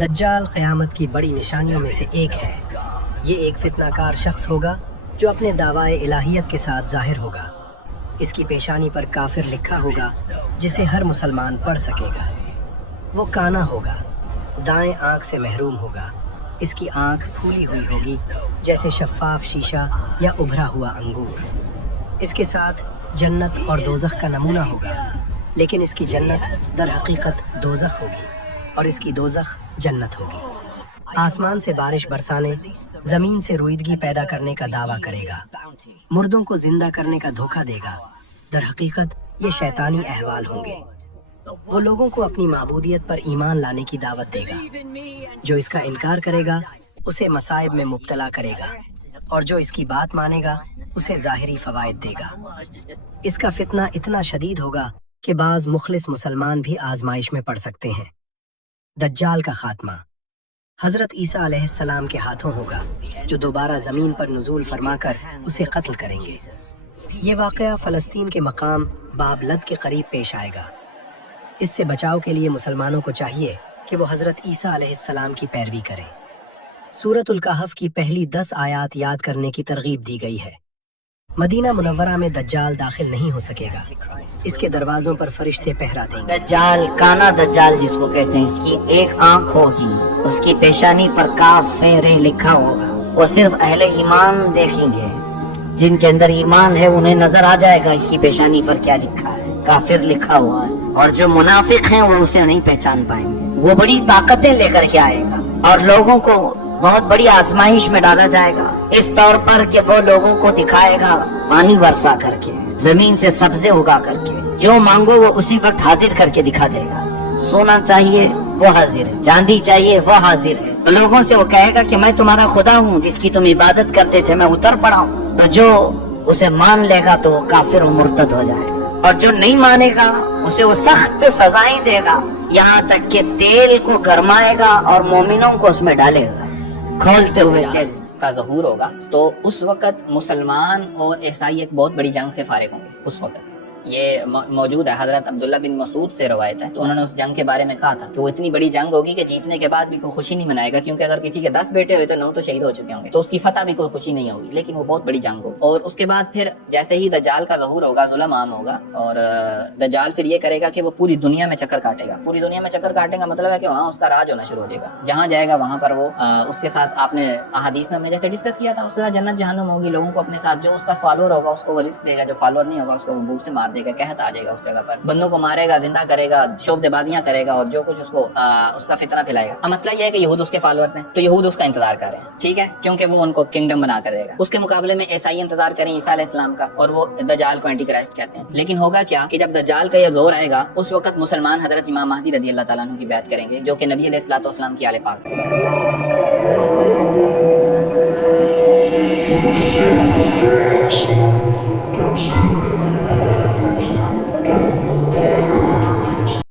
دجال قیامت کی بڑی نشانیوں میں سے ایک ہے۔ یہ ایک فتنہ کار شخص ہوگا جو اپنے دعوی الہیت کے ساتھ ظاہر ہوگا۔ اس کی پیشانی پر کافر لکھا ہوگا جسے ہر مسلمان پڑھ سکے گا۔ وہ کانا ہوگا، دائیں آنکھ سے محروم ہوگا۔ اس کی آنکھ پھولی ہوئی ہوگی جیسے شفاف شیشہ یا ابھرا ہوا انگور۔ اس کے ساتھ جنت اور دوزخ کا نمونہ ہوگا، لیکن اس کی جنت در حقیقت دوزخ ہوگی اور اس کی دوزخ جنت ہوگی۔ آسمان سے بارش برسانے، زمین سے رویدگی پیدا کرنے کا دعویٰ کرے گا، مردوں کو زندہ کرنے کا دھوکہ دے گا۔ در حقیقت یہ شیطانی احوال ہوں گے۔ وہ لوگوں کو اپنی معبودیت پر ایمان لانے کی دعوت دے گا۔ جو اس کا انکار کرے گا اسے مصائب میں مبتلا کرے گا، اور جو اس کی بات مانے گا اسے ظاہری فوائد دے گا۔ اس کا فتنہ اتنا شدید ہوگا کہ بعض مخلص مسلمان بھی آزمائش میں پڑ سکتے ہیں۔ دجال کا خاتمہ حضرت عیسیٰ علیہ السلام کے ہاتھوں ہوگا، جو دوبارہ زمین پر نزول فرما کر اسے قتل کریں گے۔ یہ واقعہ فلسطین کے مقام باب لد کے قریب پیش آئے گا۔ اس سے بچاؤ کے لیے مسلمانوں کو چاہیے کہ وہ حضرت عیسیٰ علیہ السلام کی پیروی کریں۔ سورۃ الکہف کی پہلی 10 آیات یاد کرنے کی ترغیب دی گئی ہے۔ مدینہ منورہ میں دجال داخل نہیں ہو سکے گا، اس کے دروازوں پر فرشتے پہرا دیں گے۔ دجال، کانا دجال جس کو کہتے ہیں، اس کی ایک آنکھ ہوگی، اس کی پیشانی پر کاف ر لکھا ہوگا۔ وہ صرف اہل ایمان دیکھیں گے، جن کے اندر ایمان ہے انہیں نظر آ جائے گا اس کی پیشانی پر کیا لکھا ہے، کافر لکھا ہوا ہے۔ اور جو منافق ہیں وہ اسے نہیں پہچان پائیں گے۔ وہ بڑی طاقتیں لے کر کے آئے گا اور لوگوں کو بہت بڑی آزمائش میں ڈالا جائے گا، اس طور پر کہ وہ لوگوں کو دکھائے گا پانی برسا کر کے، زمین سے سبزے اگا کر کے، جو مانگو وہ اسی وقت حاضر کر کے دکھا دے گا۔ سونا چاہیے وہ حاضر ہے، چاندی چاہیے وہ حاضر ہے۔ تو لوگوں سے وہ کہے گا کہ میں تمہارا خدا ہوں جس کی تم عبادت کرتے تھے، میں اتر پڑا ہوں۔ تو جو اسے مان لے گا تو وہ کافر و مرتد ہو جائے گا، اور جو نہیں مانے گا اسے وہ سخت سزائیں دے گا، یہاں تک کہ تیل کو گرمائے گا اور مومنوں کو اس میں ڈالے گا کھولتے ہوئے تیل کا ظہور ہوگا۔ تو اس وقت مسلمان اور عیسائی ایک بہت بڑی جنگ سے فارغ ہوں گے۔ اس وقت یہ موجود ہے، حضرت عبداللہ بن مسعود سے روایت ہے، تو انہوں نے اس جنگ کے بارے میں کہا تھا کہ وہ اتنی بڑی جنگ ہوگی کہ جیتنے کے بعد بھی کوئی خوشی نہیں منائے گا، کیونکہ اگر کسی کے 10 بیٹے ہوئے تو 9 تو شہید ہو چکے ہوں گے، تو اس کی فتح بھی کوئی خوشی نہیں ہوگی، لیکن وہ بہت بڑی جنگ ہوگی۔ اور اس کے بعد پھر جیسے ہی دجال کا ظہور ہوگا، ظلم عام ہوگا، اور دجال پھر یہ کرے گا کہ وہ پوری دنیا میں چکر کاٹے گا۔ پوری دنیا میں چکر کاٹے گا مطلب ہے کہ وہاں اس کا راج ہونا شروع ہو جائے گا، جہاں جائے گا وہاں پر وہ اس کے ساتھ، آپ نے احادیث میں ہم نے جیسے ڈسکس کیا تھا، اس کے ساتھ جنت جہنم ہوگی، لوگوں کو اپنے ساتھ، جو اس کا فالوور ہوگا اس کو وہ رزق دے گا، جو فالوور نہیں ہوگا اس کو وہ بھوک سے مار دے گا، قحط آ جائے گا اس جگہ پر، بندوں کو مارے گا، زندہ کرے گا، شعبدے بازیاں کرے گا، اور جو کچھ اس کو اس کا فتنہ پھیلائے گا۔ اب مسئلہ یہ ہے کہ یہود اس کے فالوورز ہیں، تو یہود اس کا انتظار کر رہے ہیں، ٹھیک ہے، کیونکہ وہ ان کو کنگڈم بنا کر دے گا۔ اس کے مقابلے میں عیسائی انتظار کریں عیسیٰ علیہ السلام کا، اور وہ دجال کو اینٹی کرائسٹ کہتے ہیں۔ لیکن ہوگا کیا کہ جب دجال کا یہ زور آئے گا، اس وقت مسلمان حضرت امام مہدی رضی اللہ تعالیٰ عنہ کی بیعت کریں گے، جو کہ نبی علیہ الصلوۃ والسلام کی آل پاک سے۔